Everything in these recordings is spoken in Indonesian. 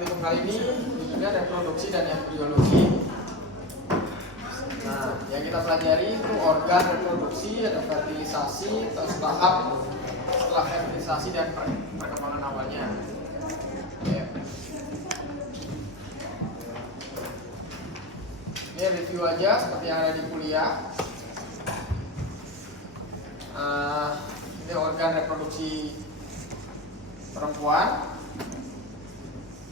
praktikum kali ini judulnya reproduksi dan embriologi. Nah, yang kita pelajari itu organ reproduksi, ada fertilisasi, terus tahap setelah fertilisasi dan perkembangan awalnya. Oke. Ini review aja seperti yang ada di kuliah. Ini organ reproduksi perempuan.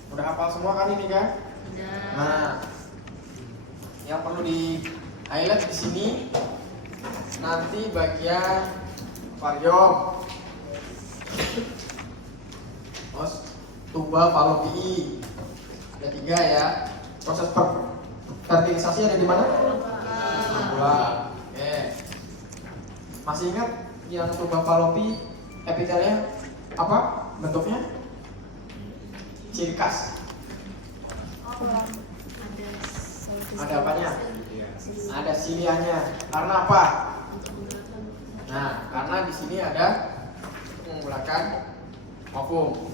Udah hafal semua kan ini kan? Udah. Nah, yang perlu di highlight di sini nanti bagian ovarium, terus tuba fallopiae, ada 3 ya. Proses fertilisasi ada di mana? Tuba. Oke. Masih ingat yang tuba fallopiae epitelnya apa bentuknya? Ciri khas. Ada apanya? Ada silianya. Karena apa? Nah, karena di sini ada menggunakan ovum.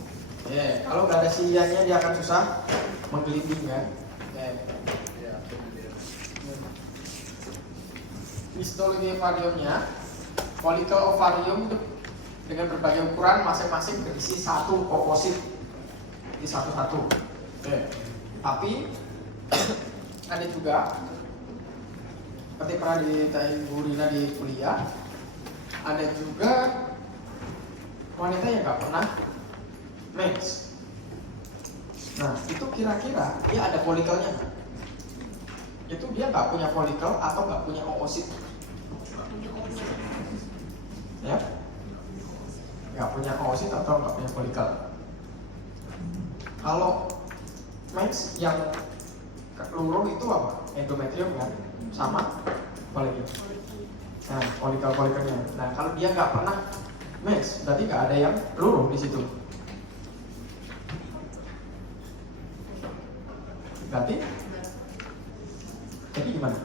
Kalau nggak ada silianya dia akan susah menggelinding kan. Histologi ovariumnya, folikel ovarium itu dengan berbagai ukuran masing-masing berisi 1 oosit di satu-satu. Tapi ada juga seperti pernah ditanya Bu Rina di kuliah, ada juga wanita yang nggak pernah mens. Nah, itu kira-kira dia ada folikelnya nggak? Itu dia nggak punya folikel atau nggak punya oosit? Ya, nggak punya oosit atau nggak punya folikel. Kalau mens yang luruh itu apa? Endometrium kan? Sama apa lagi? Nah, folikel-folikelnya. Nah, kalau dia nggak pernah mens, berarti nggak ada yang luruh di situ. Berarti jadi gimana?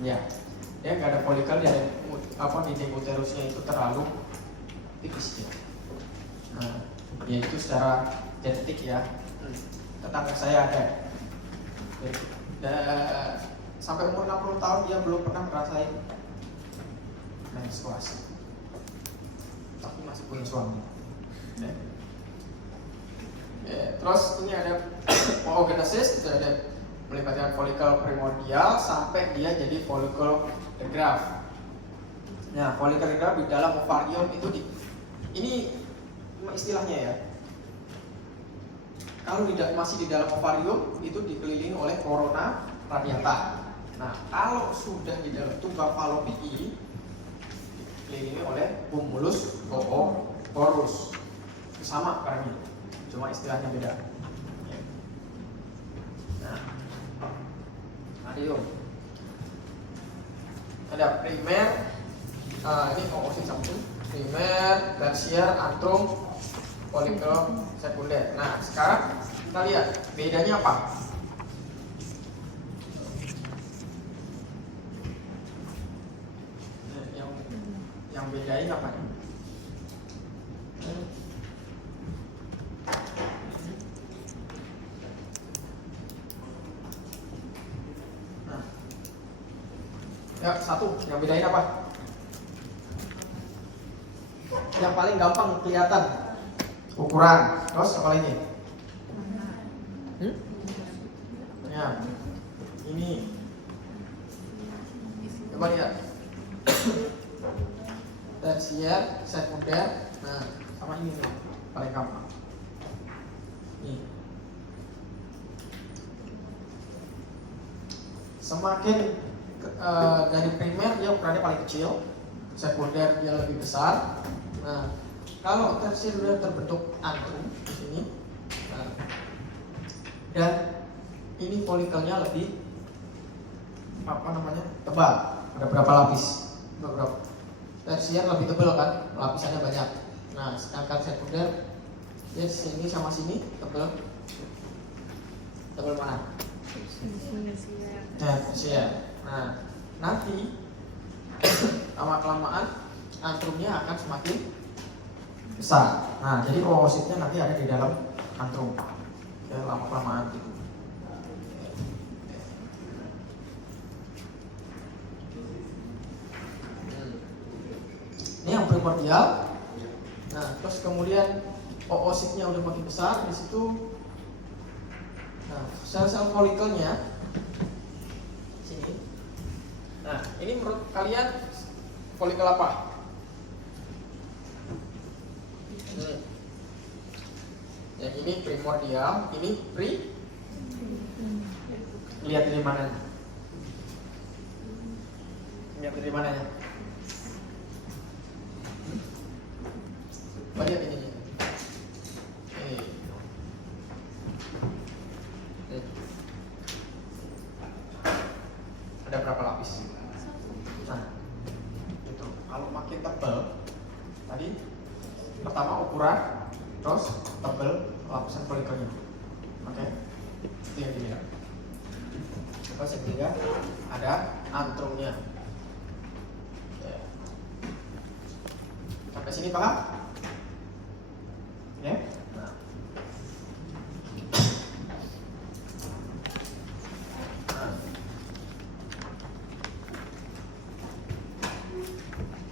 Ya, dia nggak ada folikel, dia ada dinding uterusnya itu terlalu tipis ya. Nah, ya itu secara genetik ya. Tetangga saya ada. Sampai umur 60 tahun dia belum pernah merasain menstruasi. Tapi masih punya suami. Terus ini ada oogenesis, itu ada melibatkan folikel primordial sampai dia jadi folikel degraf. Nah, folikel degraf di dalam ovarium itu ini istilahnya ya. Kalau masih di dalam ovarium itu dikelilingi oleh corona radiata. Nah, kalau sudah di dalam tuba fallopiae dikelilingi oleh humulus ooporus. Sama karena cuma istilahnya beda. Nah, ada primer, ini oosit satu, primer, tersier, antrum, folikel sekunder. Nah, sekarang kita lihat bedanya apa. Yang bedain apa nih? Nah, ya satu, yang bedain apa? Yang paling gampang kelihatan ukuran, terus apa lagi? Ya, ini coba lihat. Tersier, sekunder, nah sama ini nih, paling gampang. Nih. Semakin dari primer dia ukurannya paling kecil, sekunder dia lebih besar. Nah, kalau tersier sudah terbentuk antrum di sini, nah, dan ini folikelnya lebih tebal. Ada berapa lapis? Berapa? Tersier lebih tebal kan, lapisannya banyak. Nah, sedangkan sekunder dia sini sama sini tebal. Tebal mana? Nah, tersier. Nah, nanti lama kelamaan antrumnya akan semakin besar. Nah, jadi oositnya nanti ada di dalam antrum. Ya, lama-kelamaan gitu. Ini yang primordial. Nah, terus kemudian oositnya udah makin besar di situ. Nah, sel-sel folikelnya sini. Nah, ini menurut kalian folikel apa? Yang ini primordial, ini lihat dari mananya? Lihat dari mananya? Lihat ini. Ada berapa lapis? Nah, itu. Kalau makin tebal, tadi pertama ukuran, terus tebal lapisan folikelnya. Oke, itu yang dilihat. Terus yang ketiga ada antrumnya. Sampai sini paham? Ya.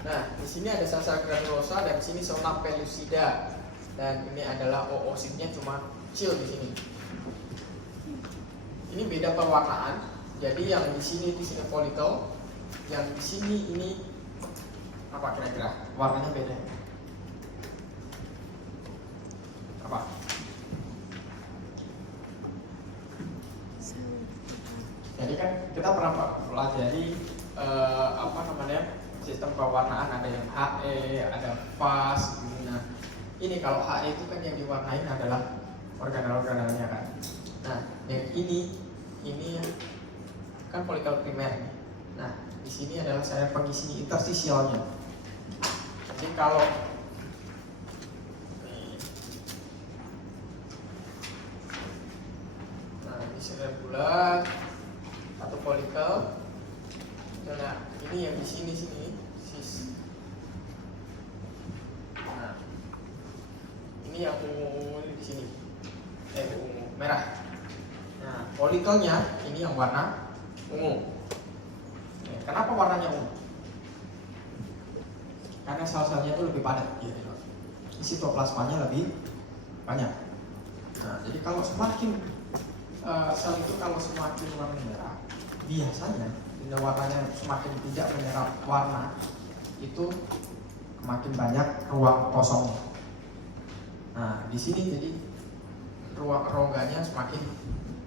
Nah, di sini ada sel-sel granulosa dan di sini zona pellucida. Dan ini adalah oositnya cuma kecil di sini. Ini beda pewarnaan. Jadi yang di sini folikel, yang di sini ini apa kira-kira? Warnanya beda. Apa? Jadi kan kita pernah pelajari apa namanya? Sistem pewarnaan, ada yang HE, ada fast. Nah, ini kalau HE itu kan yang diwarnain adalah organel-organelnya kan. Nah, yang ini kan folikel primer. Nah, di sini adalah saya pengisi interstisialnya. Jadi kalau nah ini sel bulat atau folikel. Nah, ini yang di sini sis. Nah, ini yang ungu di sini, ungu merah. Nah, folikelnya ini yang warna ungu. Kenapa warnanya ungu? Karena sel-selnya itu lebih padat, ya. Sitoplasmanya lebih banyak. Nah, jadi kalau semakin sel itu kalau semakin warna merah, biasanya warnanya semakin tidak menyerap warna, itu makin banyak ruang kosong. Nah, di sini jadi ruang rongganya semakin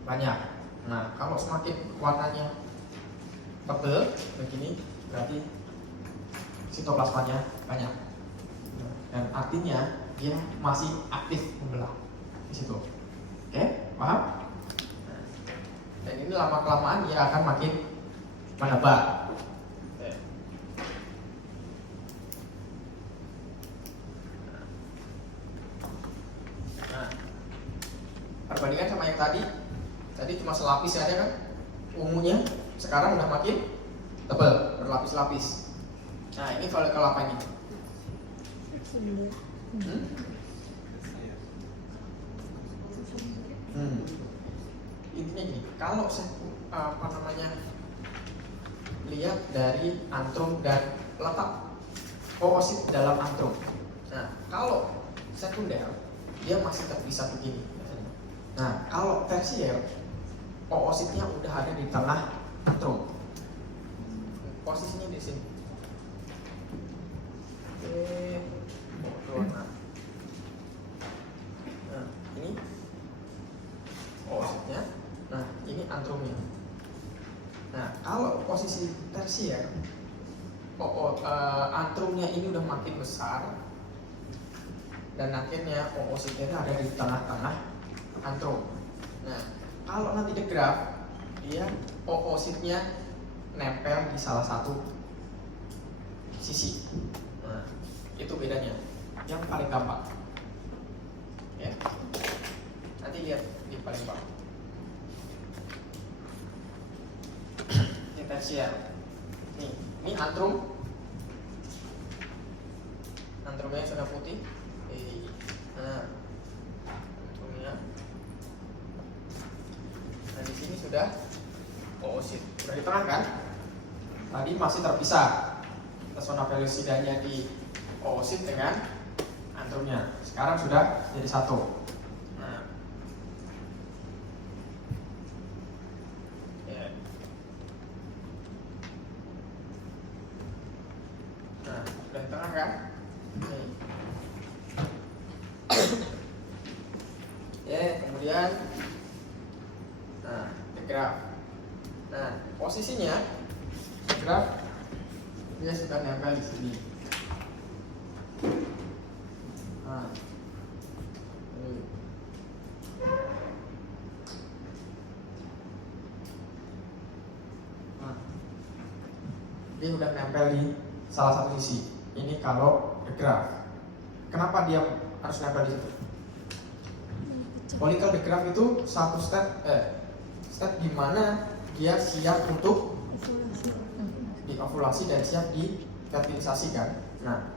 banyak. Nah, kalau semakin warnanya tebal begini, berarti sitoplasmanya banyak. Dan artinya dia masih aktif membelah di situ. Oke, paham? Dan ini lama-kelamaan dia akan makin menebar. Nah, perbandingan sama yang tadi cuma selapis aja kan, ungunya sekarang udah makin tebal, berlapis-lapis. Nah, ini folikel apa ini? Intinya gini, kalau lihat dari antrum dan letak oosit dalam antrum. Nah, kalau sekunder dia masih bisa begini. Nah, kalau tersier oositnya udah ada di tengah antrum. Posisinya di sini. Nah, ini oositnya. Nah, ini antrumnya. Nah, kalau posisi tersier, antrumnya ini udah makin besar, dan akhirnya oositnya ada di tengah-tengah antrum. Nah, kalau nanti digraf, dia oositnya nempel di salah satu sisi. Nah, itu bedanya. Yang paling gampang. Ya. Nanti lihat di paling bawah. Ini tersier. Ini antrum. Antrumnya sudah putih. sudah oosit. Sudah di tengah kan? Tadi masih terpisah zona pellucidanya di oosit dengan antrumnya. Sekarang sudah jadi satu. Nah, ya. Nah, sudah di tengah kan? Nih. Ya, kemudian graf. Nah, posisinya graf dia sudah nempel di sini. Nah, ini. Nah, dia sudah nempel di salah satu sisi. Ini kalau graf. Kenapa dia harus nempel di situ? Follicle the graph itu satu step di mana dia siap untuk diovulasi dan siap di fertilisasi kan. Nah,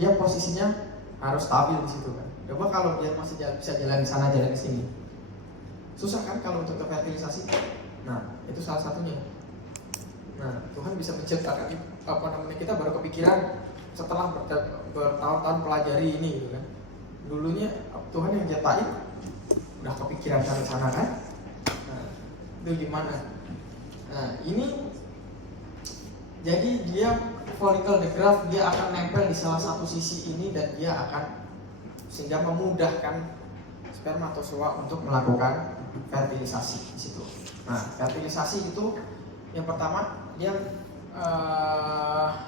dia posisinya harus stabil di situ kan. Coba kalau dia masih bisa jalan di sana jalan di sini, susah kan kalau untuk fertilisasi. Nah, itu salah satunya. Nah, Tuhan bisa menciptakan kita baru kepikiran setelah bertahun-tahun pelajari ini gitu kan. Dulunya Tuhan yang ciptain udah kepikiran ke sana kan. Nah, itu gimana? Nah, ini jadi dia follicle the graph dia akan nempel di salah satu sisi ini dan dia akan sehingga memudahkan spermatozoa untuk melakukan fertilisasi di situ. Nah, fertilisasi itu yang pertama dia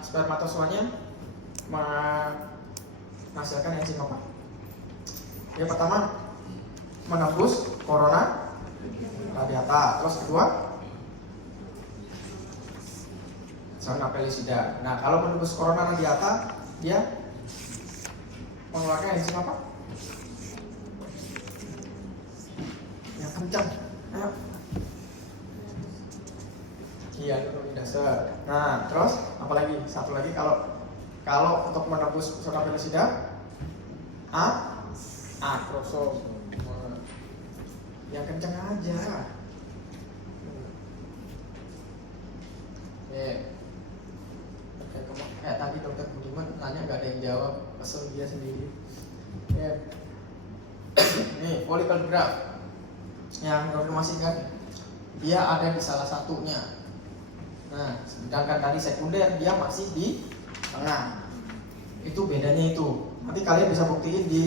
spermatozoanya menghasilkan enzim apa? Yang pertama menembus corona radiata, terus kedua zona pellucida. Nah, kalau menembus corona radiata dia mengeluarkan enzim apa? Yang kencang. Ayo. Iya, neuraminidase. Nah, terus apalagi? Satu lagi kalau untuk menembus zona pellucida akrosom. Yang kencang aja. Kayak tadi dokter Budiman nanya gak ada yang jawab, kesel dia sendiri. Nih, follicle graph yang konfirmasikan dia ada di salah satunya. Nah, sedangkan tadi sekunder dia masih di tengah. Itu bedanya itu. Nanti kalian bisa buktiin di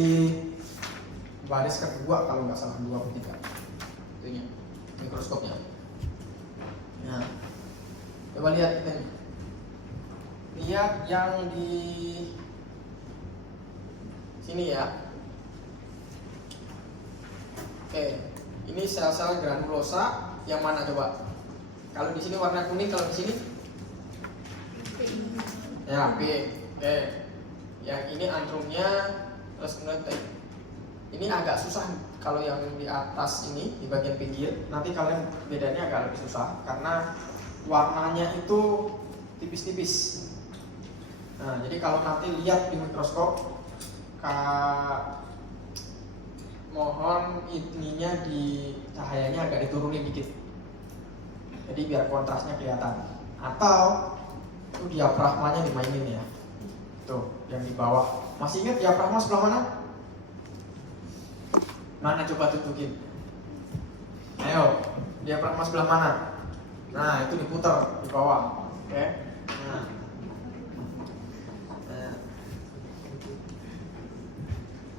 baris kedua kalau nggak salah 2 atau 3. Itunya mikroskopnya. Nah, coba lihat ini. Lihat yang di sini ya. Oke, ini sel-sel granulosa yang mana coba? Kalau di sini warna kuning, kalau di sini ya P. Oke. Yang ini antrumnya, terus kemudian ini agak susah kalau yang di atas ini di bagian pinggir. Nanti kalian bedanya agak lebih susah karena warnanya itu tipis-tipis. Nah, jadi kalau nanti lihat di mikroskop, mohon ininya di cahayanya agak diturunin dikit. Jadi biar kontrasnya kelihatan. Atau itu diafragmanya dimainin ya. Tuh, yang di bawah. Masih ingat diafragma sebelah mana? Mana coba tunjukin. Ayo, diafragma sebelah mana? Nah, itu diputar di bawah. Oke. Nah.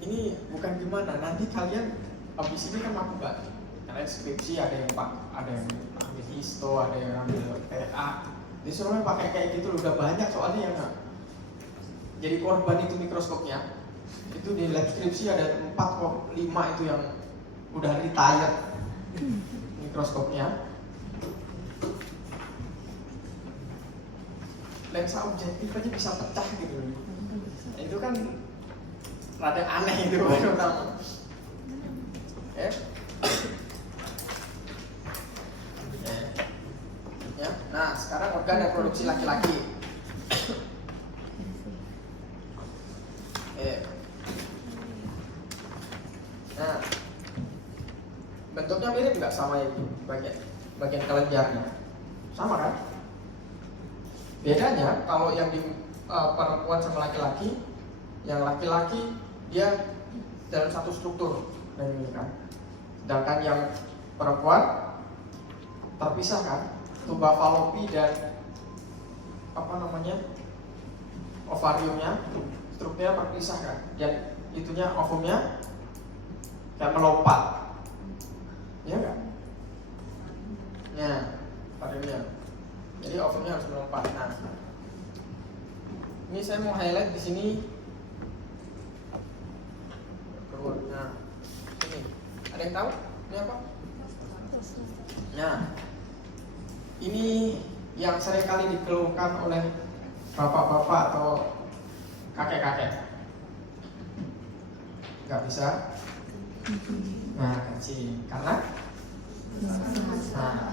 Ini bukan gimana, nanti kalian habis ini kan mampu banget. Kalian skripsi ada yang ambil histo, ada yang ambil TA. Disuruhnya pakai kayak gitu udah banyak soalnya yang jadi korban itu mikroskopnya. Itu di lab skripsi ada 4 kok 5 itu yang udah retired mikroskopnya. Lensa objektif aja bisa pecah gitu. Nah, itu kan rada aneh itu pertama. Ya. Nah, sekarang organ reproduksi laki-laki. Nah, bentuknya mirip nggak sama yang di bagian? bagian kelenjarnya. Sama kan? Bedanya kalau yang di perempuan sama laki-laki, yang laki-laki dia dalam satu struktur dan ini kan. Sedangkan yang perempuan terpisah kan, tuba falopi dan ovariumnya, strukturnya terpisah kan, dan itunya ovumnya kayak melompat, ya kan? Nah, ovariumnya, jadi ovumnya harus melompat. Nah, ini saya mau highlight di sini. Nah, ini ada yang tahu ini apa? Nah, ini yang seringkali dikeluhkan oleh bapak-bapak atau kakek-kakek. Gak bisa. Nah, kencing karena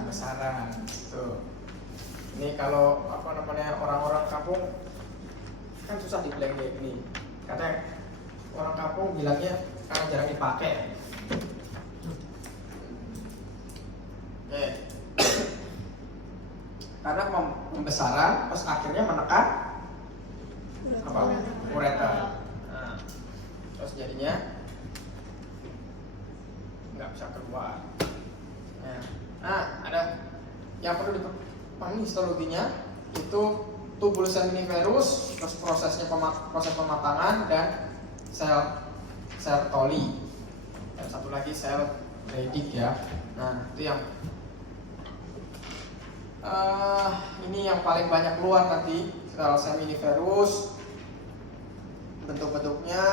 besaran. Tuh. Ini kalau orang-orang kampung kan susah dibilang kayak gini. Katanya orang kampung bilangnya karena jarang dipakai. Karena pembesaran, terus akhirnya menekan ureter. Nah, terus jadinya nggak bisa keluar. Nah, ada yang perlu dipahami histologinya itu tubulus seminiferus, terus proses pematangan dan sel Sertoli, dan satu lagi sel Leydig ya. Nah, itu yang ini yang paling banyak keluar nanti, sel seminiferus, bentuk-bentuknya,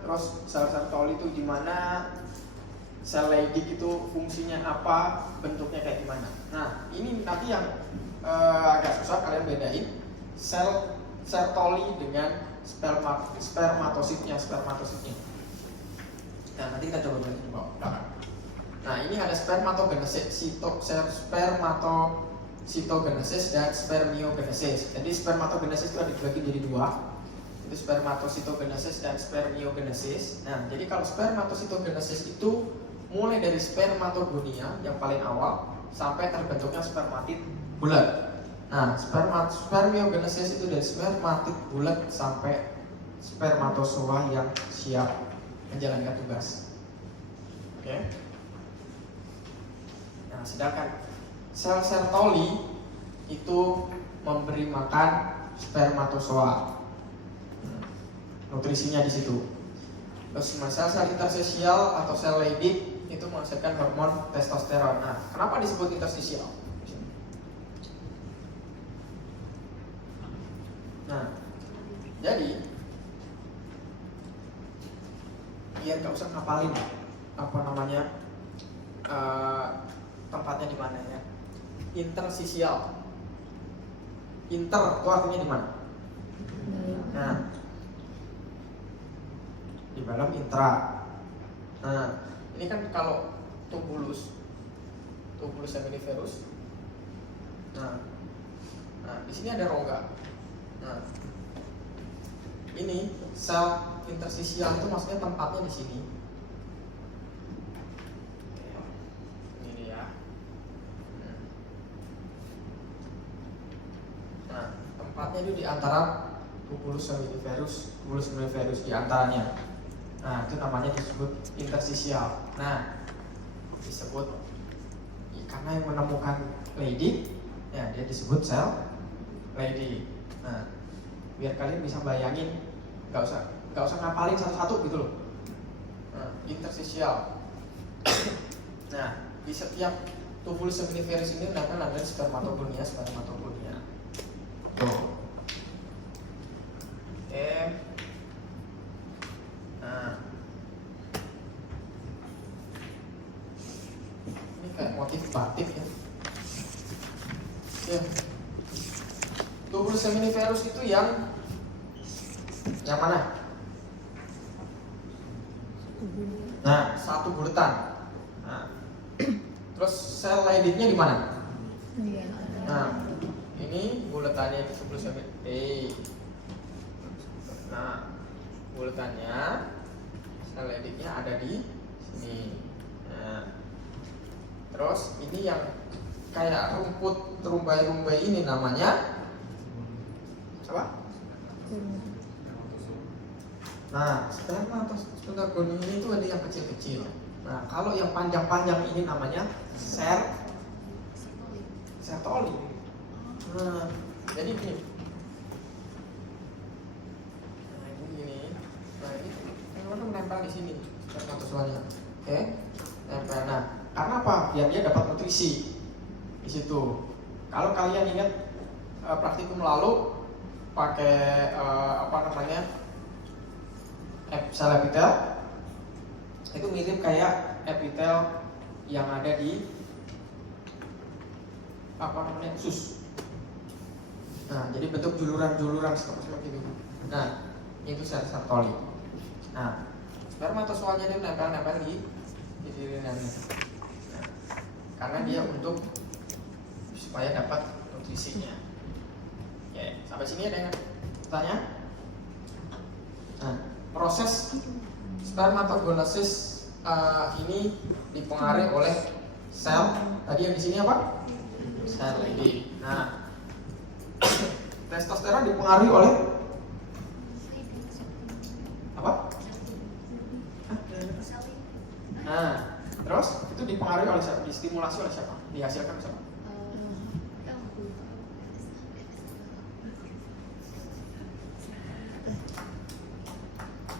terus sel Sertoli itu di mana, sel Leydig itu fungsinya apa, bentuknya kayak gimana. Nah, ini nanti yang agak susah kalian bedain sel Sertoli dengan spermatositnya. Nah, nanti kita coba belajar di belakang. Nah, ini ada spermatogenesis, spermatositogenesis dan spermiogenesis. Jadi spermatogenesis itu ada dibagi jadi dua. Itu spermatositogenesis dan spermiogenesis. Nah, jadi kalau spermatositogenesis itu mulai dari spermatogonia yang paling awal sampai terbentuknya spermatid bulat. Nah, spermiogenesis itu dari spermatid bulat sampai spermatozoa yang siap menjalankan tugas. Oke. Nah, sedangkan sel Sertoli itu memberi makan spermatozoa. Nutrisinya di situ. Terus sel intersesial atau sel Leydig itu menghasilkan hormon testosteron. Nah, kenapa disebut intersesial? Nah, jadi biar gak usah ngapalin tempatnya di mana ya. Intersesial. Inter itu artinya di mana? Nah, di dalam intra. Nah, ini kan kalau tubulus seminiferus. Nah, di sini ada rongga. Nah, ini sel intersesial itu maksudnya tempatnya di sini. Ini ya. Nah, tempatnya itu di antara tubulus seminiferus di antaranya. Nah, itu namanya disebut intersesial. Nah, disebut karena yang menemukan Leydig, ya dia disebut sel Leydig. Nah, biar kalian bisa bayangin, nggak usah ngapalin satu-satu gitu loh. Nah, intersesial. Nah, di setiap tubulus seminiferus ini namanya spermatogonia. Tuh. Nah, ini kayak motif batik ya. Tubulus seminiferus itu yang mana? Nah, satu bulatan. Nah, terus sel Leydignya di mana? Nah, ini bulatannya itu tubulus seminiferus. Nah, bulatannya sel Leydignya ada di sini. Nah, terus ini yang kayak rumput terumbai-rumbai ini namanya apa? Nah, spermatogoni ini tuh ada yang kecil-kecil. Nah, kalau yang panjang-panjang ini namanya sertoli. Nah, jadi gini. Nah, ini menempel di sini spermatozoanya. Oke, nempel. Nah, karena apa? Biar dia dapat nutrisi di situ. Kalau kalian ingat praktikum lalu pakai sel epitel, itu mirip kayak epitel yang ada di usus. Nah, jadi bentuk juluran-juluran seperti itu. Nah, itu sertoli. Nah, spermatozoanya ini nempel-nempel di dirinya. Nah, karena dia untuk supaya dapat nutrisinya. Oke, sampai sini ada yang tanya? Nah, proses spermatogenesis ini dipengaruhi oleh sel. Tadi yang di sini apa? Sel lagi. Nah, testosteron dipengaruhi oleh apa? Nah, terus itu dipengaruhi oleh siapa? Distimulasi oleh siapa? Dihasilkan oleh siapa?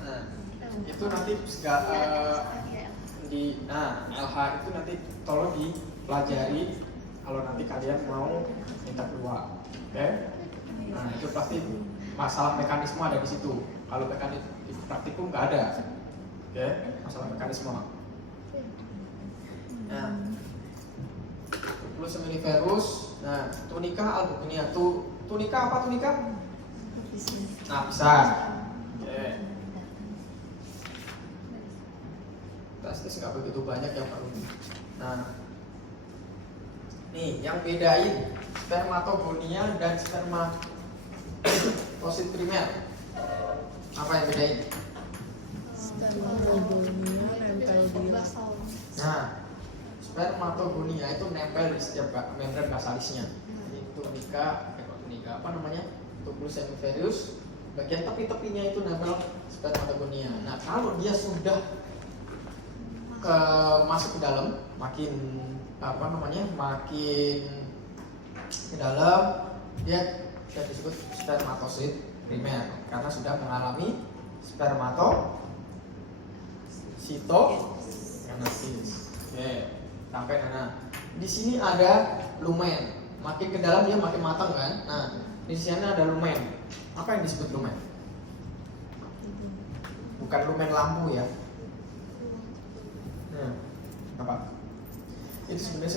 Nah, itu nanti LH itu nanti tolong dipelajari kalau nanti kalian mau minta kedua. Oke? Nah, itu pasti masalah mekanisme ada di situ. Kalau mekanisme di praktikum nggak ada. Oke? Masalah mekanisme. Nah, tubulus seminiferus. Nah, tunika albuminia. Tunika apa tunika? Lapisan. Oke. Testis nggak begitu banyak yang perlu. Nah, nih yang bedain spermatogonia dan spermatosit primer. Apa yang bedain? Spermatogonia nempel di. Nah, spermatogonia itu nempel di setiap membran basalisnya. Ini tunika, apa namanya? Tubulus seminiferus. Bagian tepi-tepinya itu nempel spermatogonia. Nah, kalau dia sudah masuk ke dalam, makin ke dalam, dia disebut spermatosit primer karena sudah mengalami spermatositogenesis. Oke, sampai di sini ada lumen. Makin ke dalam dia makin matang kan? Nah, di sini ada lumen. Apa yang disebut lumen? Bukan lumen lampu ya. Apa? Itu sebenarnya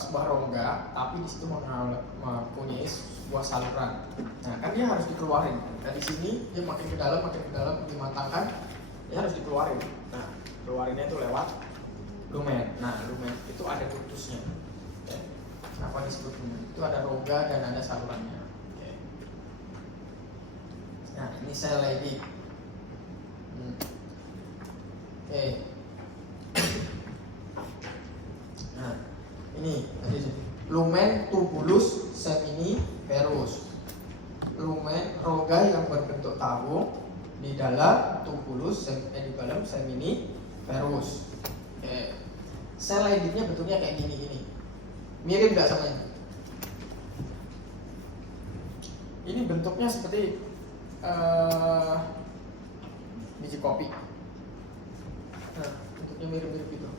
sebuah rongga, tapi di situ mempunyai sebuah saluran. Nah, kan dia harus dikeluarin. Dari sini dia makin ke dalam, dimatangkan, dia harus dikeluarin. Nah, keluarinnya itu lewat lumen. Nah, lumen itu ada ductusnya. Oke. Kenapa disebut lumen? Itu ada rongga dan ada salurannya. Oke. Nah, ini sel lagi. Oke. Nah, ini lumen tubulus seminiferus. Lumen rongga yang berbentuk tabung di dalam tubulus di dalam seminiferus. Oke. Sel lainnya bentuknya kayak gini. Mirip nggak sama ini? Ini bentuknya seperti biji kopi. Nah, bentuknya mirip-mirip gitu.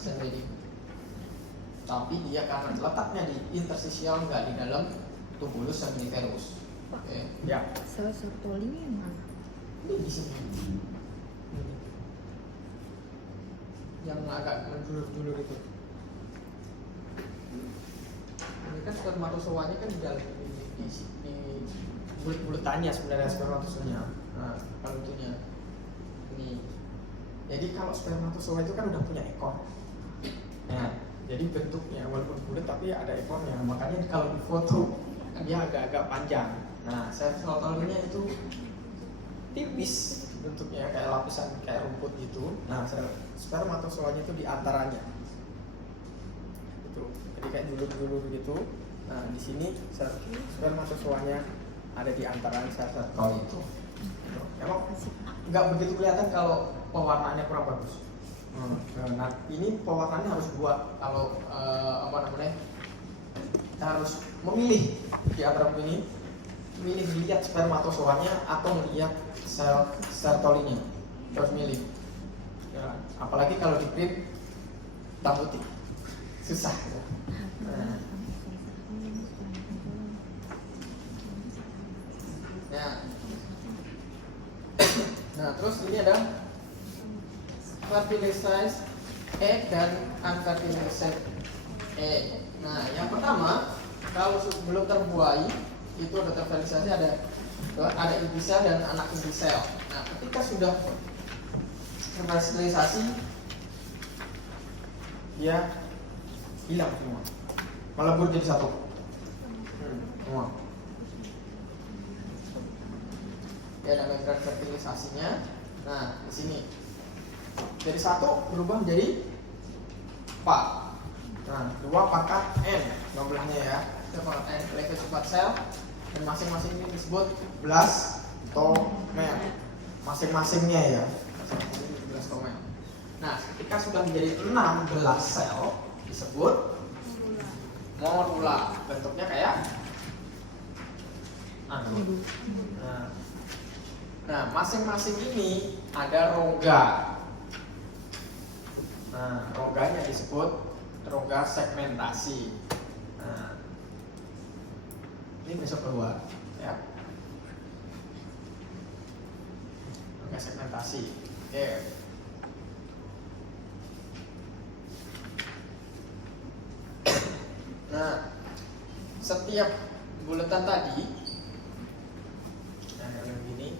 Sel ini. Tapi dia karena letaknya di interstisial, nggak di dalam tubulus seminiferus. Oke. Ya. Sel sertolinya yang mana? Ini di sini. Yang agak menjulur-julur itu. Ini kan spermatozoanya kan di dalam di bulet-buletannya sebenarnya spermatozoanya. Nah, kalau itunya ini. Jadi kalau spermatozoa itu kan udah punya ekor. Nah, jadi bentuknya walaupun bulat tapi ada ekornya. Makanya kalau di foto dia agak-agak panjang. Nah, sel tolnya itu tipis bentuknya kayak lapisan kayak rumput gitu. Nah, spermatozoanya itu di antaranya. Tuh, jadi kayak dulur-dulur gitu. Nah, di sini spermatozoanya ada di antara sel-sel kol itu. Emang nggak begitu kelihatan kalau pewarnaannya kurang bagus. Nah, ini pewarnaannya harus buat kalau kita harus memilih di antara ini, memilih lihat spermatozoanya atau melihat sel sertolinya, harus milih. Ya, apalagi kalau di print hitam putih, susah. Nah. Nah, terus ini ada fertilized egg dan unfertilized egg. Nah, yang pertama, kalau belum terbuai itu ada terfertilisasi, ada inti sel dan anak inti sel. Nah, ketika sudah terfertilisasi, dia hilang semua, melebur jadi satu. Semua. Dia ada membran fertilisasinya. Nah, di sini dari satu berubah menjadi 4. Nah, 2 pangkat N jumlahnya ya. Itu pangkat N level cepat sel, dan masing-masing ini disebut blastomer. Masing-masingnya ya. Masing-masing ini blastomer. Nah, ketika sudah menjadi 16 sel disebut morula. Bentuknya kayak Nah, masing-masing ini ada rongga. Nah, rongganya disebut rongga segmentasi. Nah, ini besok keluar, ya. Rongga segmentasi. Oke. Nah, setiap bulatan tadi, nah yang begini.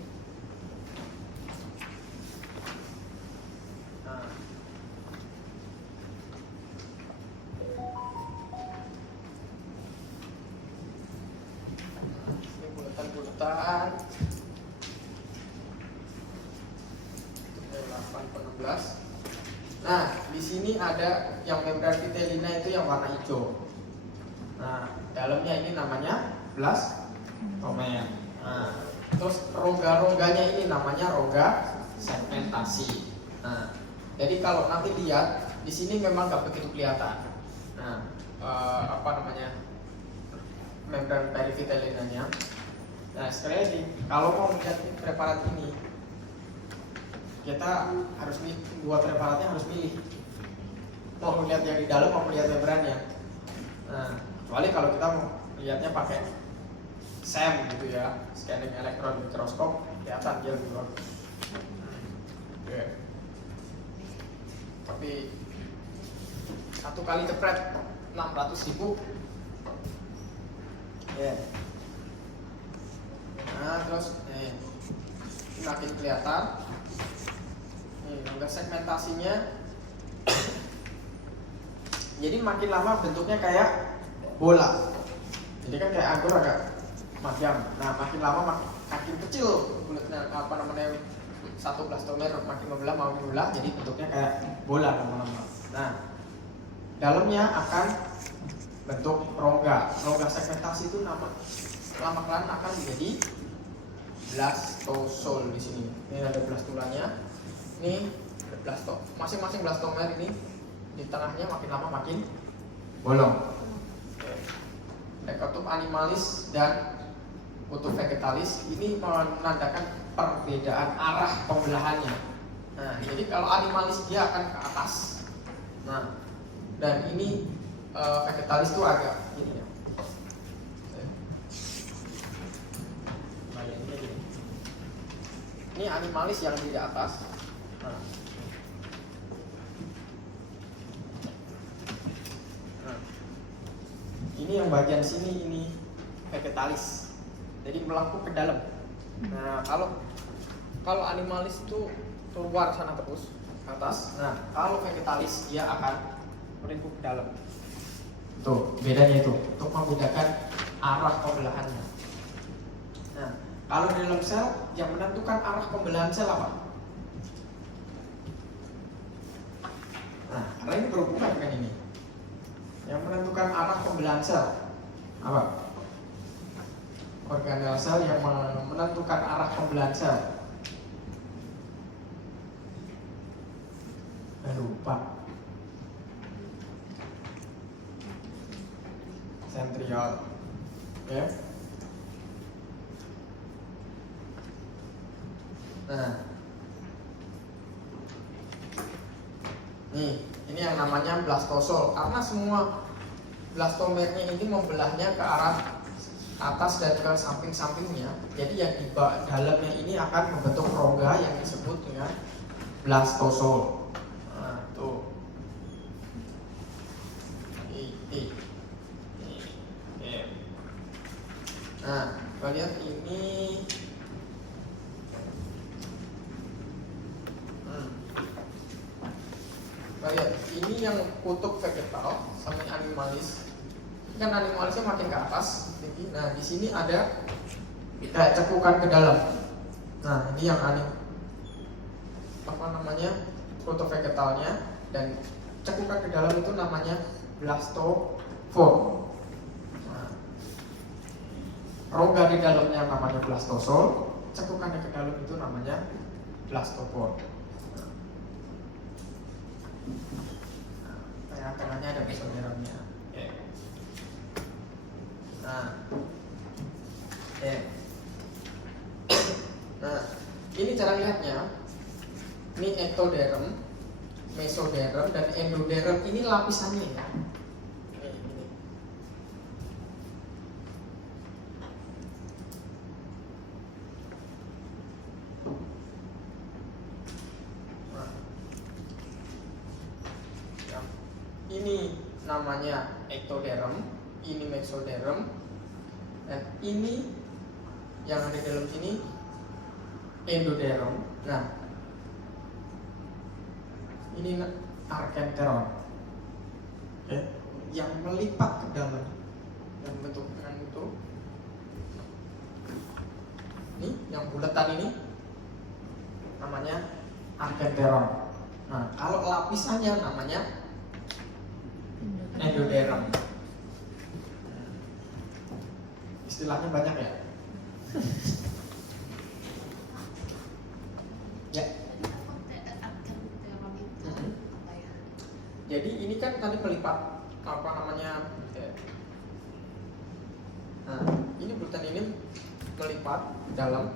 Bulatan 8/16. Nah, di sini ada yang membran vitellina itu yang warna hijau. Nah, dalamnya ini namanya blastomer. Nah, terus rongga-rongganya ini namanya rongga segmentasi. Nah, jadi kalau nanti lihat di sini memang nggak begitu kelihatan. Nah, membran perivitellinanya. Nah, sekali lagi, kalau mau melihat preparat ini, kita harus buat preparatnya harus milih. Mau melihat yang di dalam, mau melihat membrannya. Nah, kecuali kalau kita mau lihatnya pakai SEM gitu ya, scanning elektron mikroskop, kelihatan dia gitu. Tapi satu kali jepret 600.000. Nah, terus ini makin kelihatan. Rongga segmentasinya. Jadi makin lama bentuknya kayak bola. Jadi kan kayak anggur agak panjang. Nah, makin lama makin kecil bulatnya, satu blastomer makin membelah, jadi bentuknya kayak bola lama-lama. Nah, dalamnya akan bentuk rongga. Rongga segmentasi itu lama-kelamaan akan menjadi blastosol di sini. Ini ada blastulanya. Ini ada masing-masing blastomer ini di tengahnya makin lama makin bolong. Leukotype animalis dan kutub vegetalis ini menandakan perbedaan arah pembelahannya. Nah, jadi kalau animalis dia akan ke atas. Nah, dan ini vegetalis itu agak gini ya. Ini animalis yang di atas. Nah. Ini yang bagian sini ini vegetalis. Jadi melengkung ke dalam. Nah, kalau animalis itu keluar sana terus ke atas. Nah, kalau vegetalis dia akan melengkung ke dalam. Tuh, bedanya itu untuk membedakan arah pembelahannya. Nah, kalau di dalam sel yang menentukan arah pembelahan sel apa? Nah, karena ini berhubungan dengan ini. yang menentukan arah pembelahan sel. Apa? Organel sel yang menentukan arah pembelahan sel. Lupa. Sentriol. Ya. Nah. Nih, ini yang namanya blastosol. Karena semua blastomernya ini membelahnya ke arah atas dan ke samping-sampingnya. Jadi yang di dalamnya ini akan membentuk rongga yang disebut dengan blastosol. Nah, tuh. Nah, kalian ini kalian ini yang kutub vegetal sama animalis. Kan animalisnya makin ke atas tinggi. Nah, di sini ada kayak cekukan ke dalam. Nah, ini yang kutub vegetalnya, dan cekukan ke dalam itu namanya blastofor. Rongga di dalamnya namanya blastosol, cekukannya ke dalam itu namanya blastopor. Tengah-tengahnya ada mesodermnya. Nah, ini cara lihatnya. Ini ectoderm, mesoderm, dan endoderm. Ini lapisannya ya. Ini namanya ectoderm, ini mesoderm, dan ini yang ada di dalam sini endoderm. Nah, ini archenteron, yang melipat ke dalam dan bentuknya itu. Ini yang bulatan ini namanya archenteron. Nah, kalau lapisannya namanya endoderm. Istilahnya banyak ya. Ya. Jadi ini kan tadi melipat apa namanya? Nah, ini bulatan ini melipat dalam.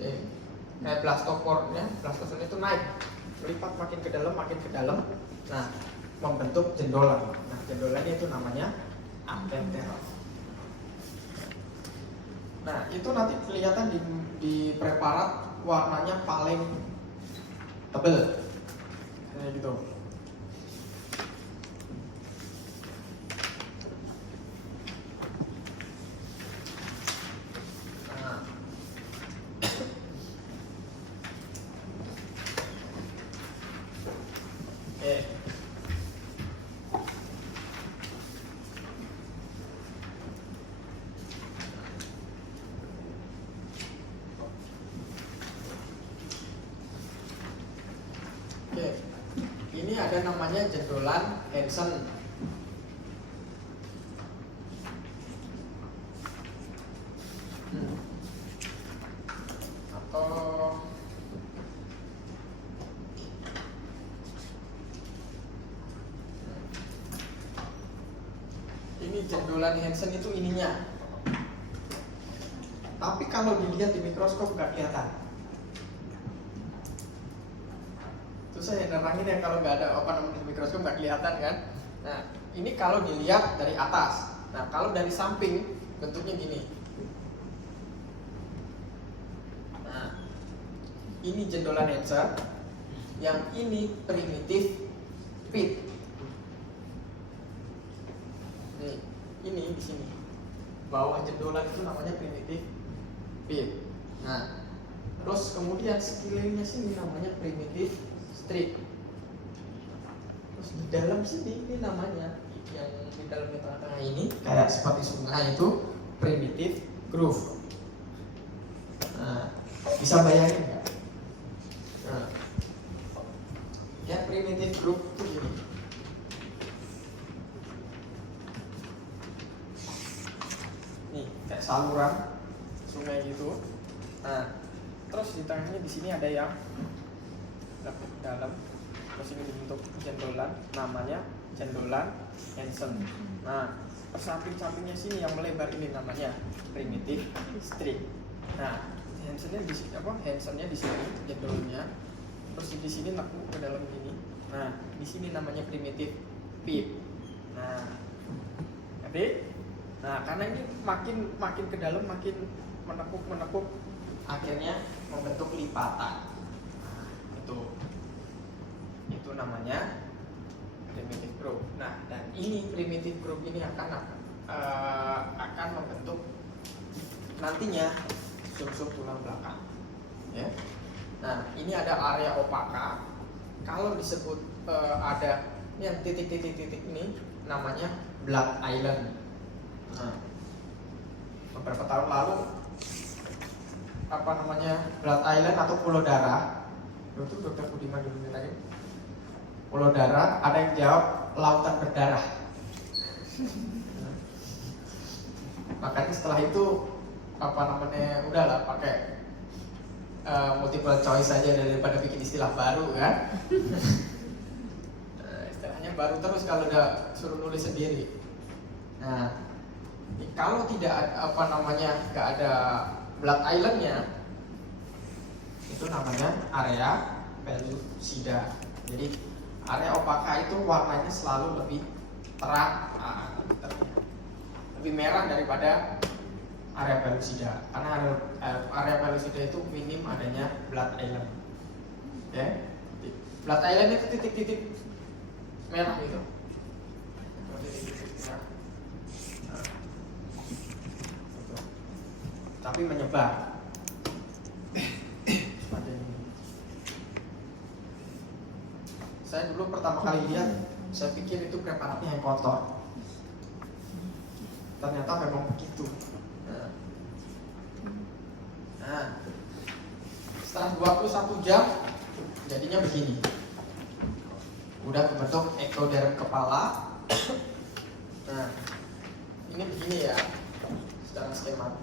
Kayak blastopornya, blastosornya itu naik, melipat makin ke dalam. Nah, membentuk jendolan. Nah, jendolannya itu namanya archenteron. Nah, itu nanti kelihatan di preparat warnanya paling tebal, kayak gitu. Nah. Ini ada namanya jendolan Hansen. Atau ini jendolan Hansen itu ininya. Tapi kalau dilihat di mikroskop nggak kelihatan. Saya nerangin ya, kalau nggak ada di mikroskop nggak kelihatan kan. Nah, ini kalau dilihat dari atas. Nah, kalau dari samping bentuknya gini. Nah, ini jendolan Hansen, yang ini primitif pit. Nih, ini di sini bawah jendolan itu namanya primitif pit. Nah, terus kemudian sekelilingnya sini namanya primitif strip. Terus di dalam sini ini namanya, yang di dalam tengah-tengah ini kayak seperti sungai itu primitive groove. Nah, bisa bayangin nggak? Nah, ya primitive groove itu gini. kayak gitu. Nah, terus di tengahnya di sini ada yang lebih dalam. Terus ini dibentuk jendolan, namanya jendolan Hansen. Nah, samping-sampingnya sini yang melebar ini namanya primitive string. Nah, Hansennya di sini apa? Hansennya di sini jendolnya. Terus di sini nekuk ke dalam gini. Nah, di sini namanya primitive pip. Nah, jadi, nah karena ini makin ke dalam makin menekuk, akhirnya membentuk lipatan. Nah, itu namanya primitive groove. Nah, dan ini primitive groove ini akan membentuk nantinya sumsum tulang belakang. Ya. Nah, ini ada area opaka. Kalau disebut ada ini yang titik-titik ini namanya Blood Island. Nah, beberapa tahun lalu Blood Island atau Pulau Darah. Itu Dr. Budiman dulu lagi. Pulau Darah, ada yang jawab lautan berdarah. Makanya setelah itu udahlah pakai multiple choice saja daripada bikin istilah baru kan. Istilahnya baru terus kalau udah suruh nulis sendiri. Nah, kalau tidak nggak ada Blood Island-nya, itu namanya area pellucida. Jadi area opaka itu warnanya selalu lebih terang, lebih merah daripada area pellucida. Karena area pellucida itu minim adanya Blood Island. Ya, Blood Island itu titik-titik merah gitu. Titik-titik merah. Nah, gitu. Tapi menyebar. Saya dulu pertama kali lihat, saya pikir itu preparatnya yang kotor. Ternyata memang begitu. Nah, setelah 21 jam jadinya begini. Udah kebentuk ektoderm kepala. Nah, ini begini ya, secara skema.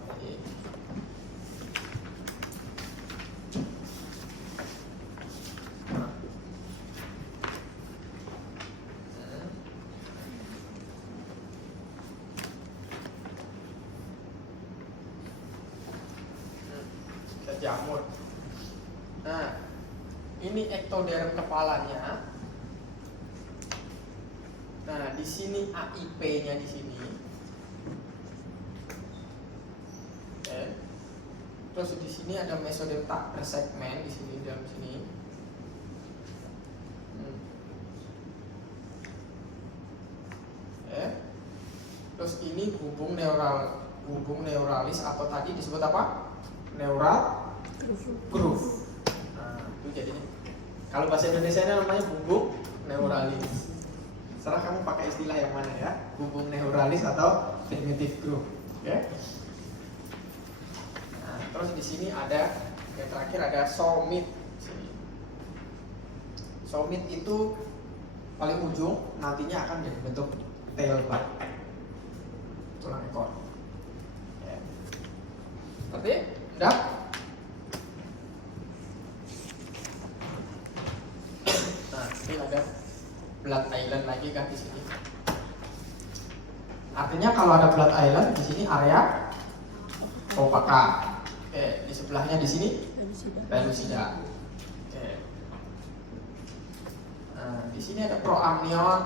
Jamur. Nah, ini ektoderm kepalanya. Nah, di sini AIP-nya di sini. Oke. Terus di sini ada mesoderm taper segmen di sini dalam sini. Oke. Terus ini hubung neuralis atau tadi disebut apa? Neural groove. Nah, itu jadinya. Kalau bahasa Indonesia ini namanya bumbung neuralis. Serah kamu pakai istilah yang mana ya? Bumbung neuralis atau primitive groove. Oke? Nah, terus di sini ada yang terakhir ada somit. Somit itu paling ujung nantinya akan jadi bentuk tailbone, tulang ekor. Ya. Seperti udah. Nah, ini ada Blood Island lagi kan di sini. Artinya kalau ada Blood Island di sini area opaka. Oke, di sebelahnya di sini pellucida. Oke. Nah, di sini ada proamnion,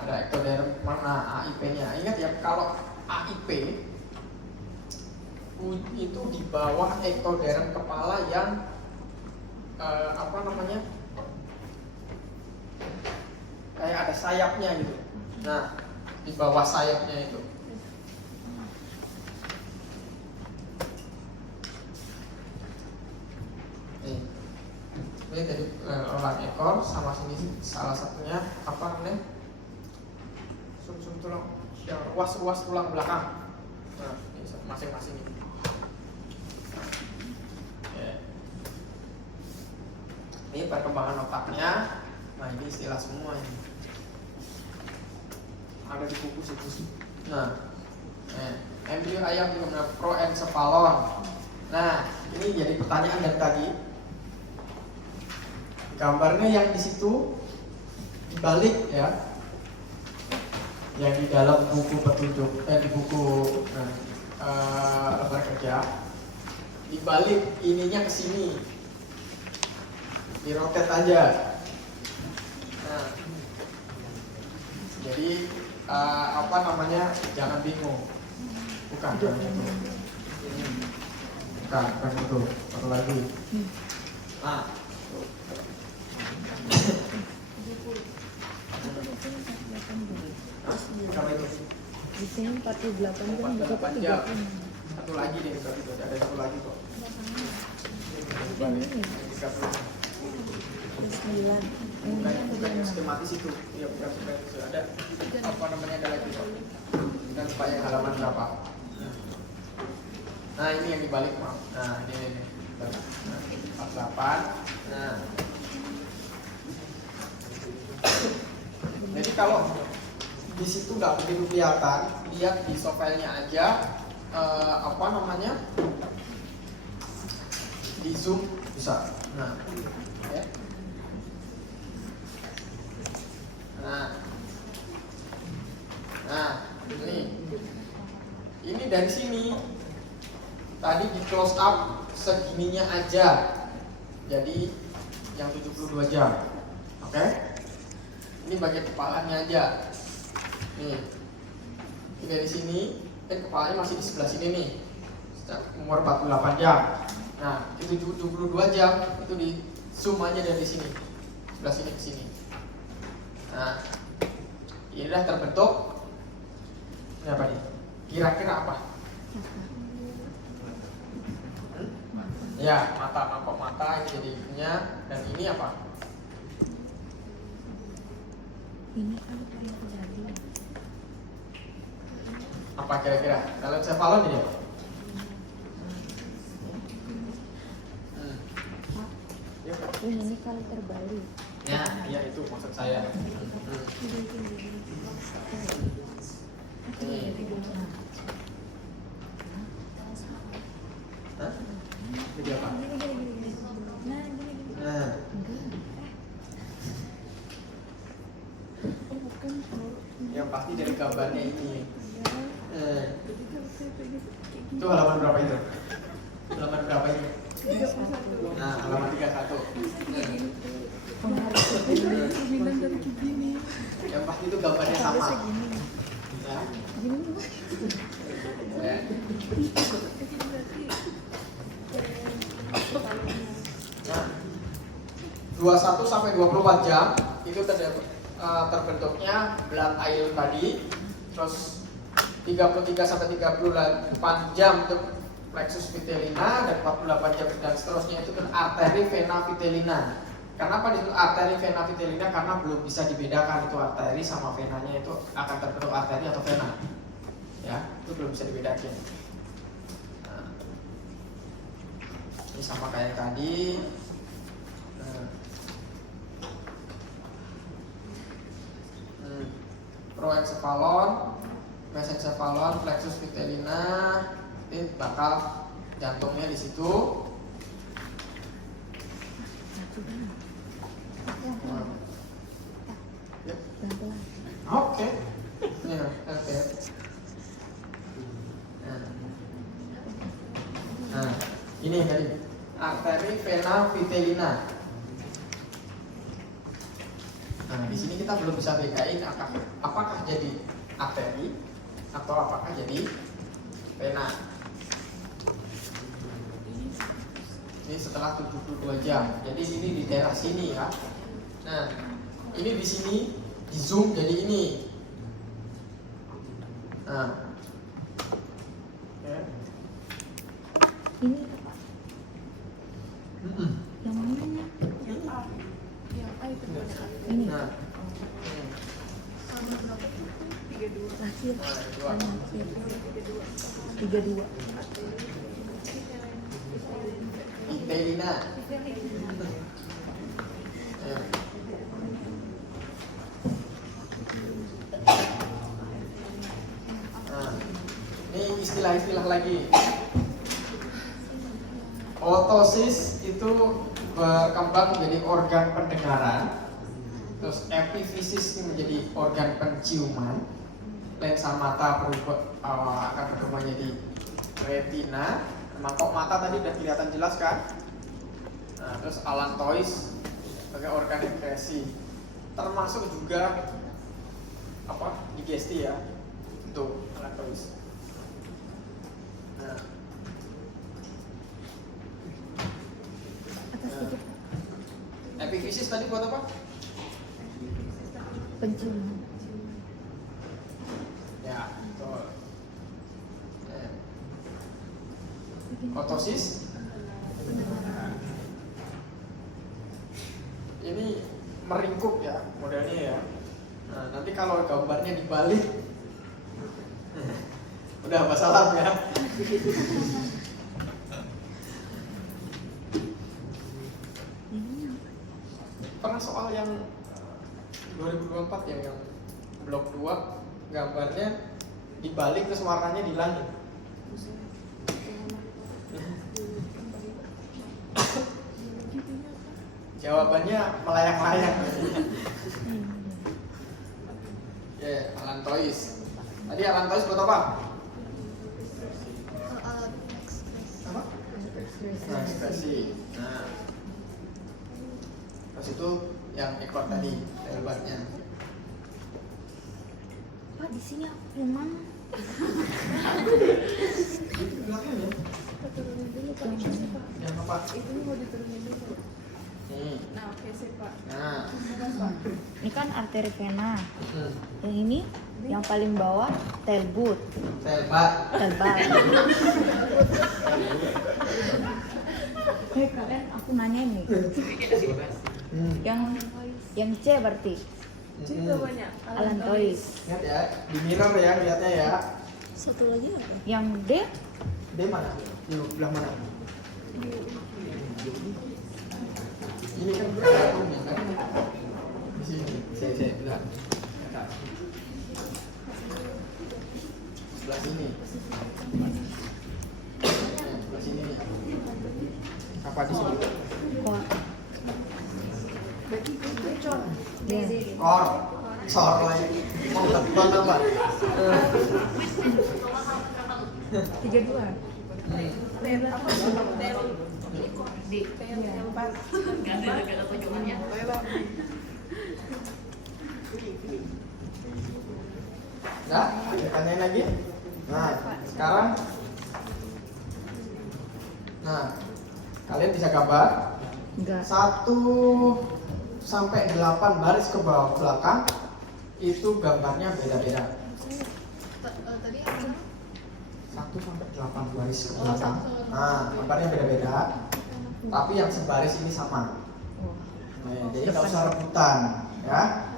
ada ektoderm, mana AIP-nya. Ingat ya, kalau AIP itu di bawah ektoderm kepala yang kayak ada sayapnya gitu. Nah, di bawah sayapnya itu. Ini tadi orang ekor sama sini salah satunya apa namanya? Sum-sum tulang, yang ruas tulang belakang. Nah, ini masing-masing ini. Ini perkembangan otaknya. Nah, ini istilah semua ini. Ada di buku. Nah, embrio ayam juga benar. Proencephalon. Nah, ini jadi pertanyaan dari tadi. Gambarnya yang di situ dibalik ya, yang di dalam buku petunjuk di buku lembar kerja, dibalik ininya ke sini, diroket aja. Nah, jadi apa namanya, jangan bingung. Bukan itu. Bukan itu. Satu lagi. Nah, apa itu? Di sini 48 jam, di situ 48 jam. 30. Satu lagi deh, ada satu lagi kok. Ini 30. 9. Bukan yang skematis itu, ya bukan skematis itu. Ada apa namanya, ada lagi kok. Dan supaya halaman berapa? Nah ini yang dibalik, maaf. Nah ini. Nah, 48. Nah. Jadi kalau di situ nggak begitu kelihatan, lihat di softwarenya aja, apa namanya, di zoom bisa. Nah, ya. Nah, ini dari sini tadi di close up segininya aja, jadi yang 72 jam, oke? Ini bagian kepalanya aja. Nih, ini dari sini, kepalanya masih di sebelah sini nih, umur 48 jam. Nah, itu 72 jam, itu di zoom aja dari sini, sebelah sini ke sini. Nah, ini udah terbentuk. Ini apa nih? Kira-kira apa? Ya, mangkok mata ini jadi ininya. Dan ini apa? Ini kan yang terjadi. Apa kira-kira? Kalau cephalon ini apa? Ini kalau terbalik. Ya, iya itu maksud saya. Hah? Jadi apa? Nah, yang pasti dari gambarnya ini. Itu halaman berapa itu? Halaman berapa ini? Nah, halaman 31. Yang pasti itu gambarnya sama. Ya. Ya. Nah, 21 sampai 24 jam itu terbentuknya blood island tadi. Terus 33 sampai 38 jam untuk plexus vitellina, dan 48 jam dan seterusnya itu kan arteri vena vitellina. Kenapa disebut arteri vena vitellina? Karena belum bisa dibedakan itu arteri sama venanya, itu akan terbentuk arteri atau vena. Ya, itu belum bisa dibedakan. Nah, ini sama kayak tadi. Proencephalon, mesencephalon, plexus vitellina, ini bakal jantungnya di situ. Oke. Ini oke. Nah, ini tadi arteri vena vitellina. Nah, di sini kita belum bisa bedain apakah jadi arteri atau apakah jadi vena. Ini setelah 72 jam. Jadi ini di daerah sini ya. Nah, ini di sini di zoom jadi ini. Nah. Ya. Ini apa? Yang mana? Yang A. Yang A itu Ini. Nah. sama berapa? 32. Akhir. Nah, dua. Akhir. 32. Vitellina. Ya. Nah, ini istilah istilah-istilah lagi. Otosis itu berkembang menjadi organ pendengaran. Terus epifisis ini menjadi organ penciuman. Lensa mata akan berkembang menjadi retina. Mangkok mata tadi udah kelihatan jelas kan? Nah, terus allantois sebagai organ ekskresi, termasuk juga digesti ya, itu allantois. Nah, Atas sedikit. epifisis tadi buat apa? Penciuman. Ya, betul. Otosis ini meringkup ya modelnya ya. Nah, nanti kalau gambarnya dibalik udah masalah ya. Pernah soal yang 2024 ya, yang blok 2 gambarnya dibalik terus warnanya dihilangin. Jawabannya melayang-layang. Ya, allantois. Tadi allantois buat apa? Alat ekspresi. Apa? Nah, ekspresi. Nah, terus itu yang ekor tadi, lebarnya. Pak, di sini yang mana? Itu belakang ya? Kita turunin dulu Pak. Itu sih Pak. Yang apa? Itu mau diturunin dulu. Nih. Nah, oke sih Pak. Nah. Terus Pak. Ini kan arteri vena. Hmm. Yang ini yang paling bawah tailbut. Lebar. Lebar. Kalian aku nanya nih. Yang C berarti Juga banyak. allantois. Lihat ya, di mirror ya lihatnya ya. Satu lagi apa? Yang D D mana? Di belah mana? Ini kan kartunnya kan? Di sini. Saya bilang. Sebelah sini. Sebelah sini nih. Apa di sini? kor. D. Cor lagi. Mau beton apa? 32. Nah, tanyain lagi. Nah, sekarang kalian bisa gambar Enggak. 1 sampai 8 baris ke bawah belakang itu gambarnya beda-beda. Tadi yang mana? 1 sampai 8 baris ke belakang. Nah, gambarnya beda-beda. Tapi yang sebaris ini sama. Nah, jadi nggak usah rebutan, ya.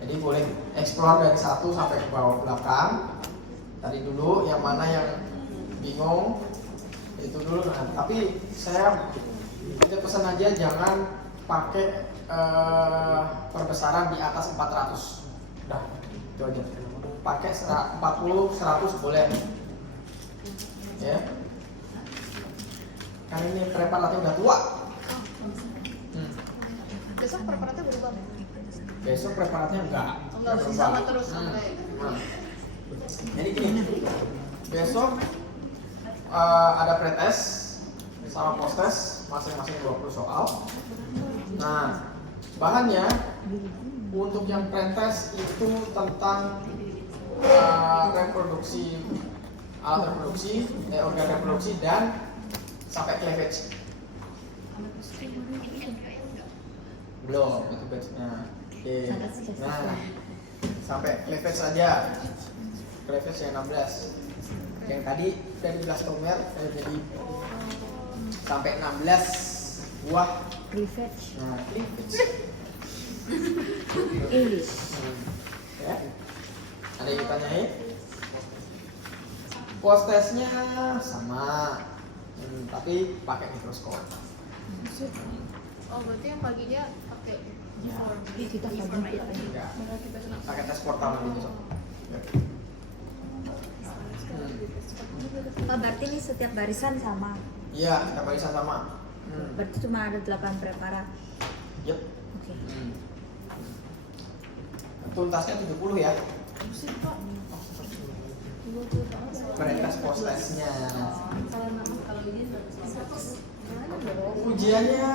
Jadi boleh explore dari 1 sampai ke bawah belakang. Tadi dulu yang mana yang bingung itu dulu. Nah, tapi saya pesan aja jangan pakai perbesaran di atas 400. Udah, itu aja. Pakai 40, 100 boleh. Ya. Kan ini preparatnya udah tua. Besok preparatnya berubah. Besok preparatnya enggak Masih sama terus sampai. Nah. Jadi gini, besok ada pretest sama posttest masing-masing 20 soal. Nah, bahannya untuk yang pretest itu tentang reproduksi, alat reproduksi, organ reproduksi dan sampai cleavage. Belum, itu batchnya. Oke. Nah, sampai cleavage saja. Cleavage yang 16. Yang tadi dari blastomer jadi sampai 16 buah. Cleavage. Nah, cleavage. English. Ya. Ada yang ditanyain? Post testnya sama, tapi pakai mikroskop. Oh, berarti yang paginya pakai Ya. Kita Enggak. Pakai tes portal nanti besok. Oh, berarti ini setiap barisan sama. Iya, setiap barisan sama. Berarti cuma ada 8 preparat. Yep. Oke. Tuntasnya 70 ya. Prioritas postesnya. Ujiannya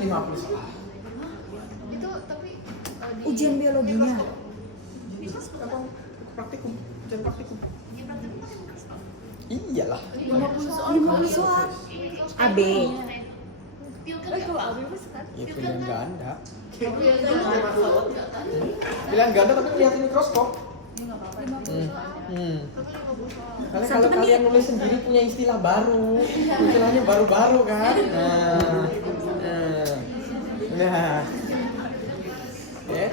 50 soal. Itu tapi di Ujian biologinya. Emang praktikum, ujian praktikum. Iya, praktikum pakai mikroskop. Iyalah. 50 soal. AB. Ya pilihan ganda. Pilihan Pilihan ganda tapi lihat mikroskop. Karena kalau kalian nulis sendiri punya istilah baru, istilahnya baru-baru kan. Nah. Ya.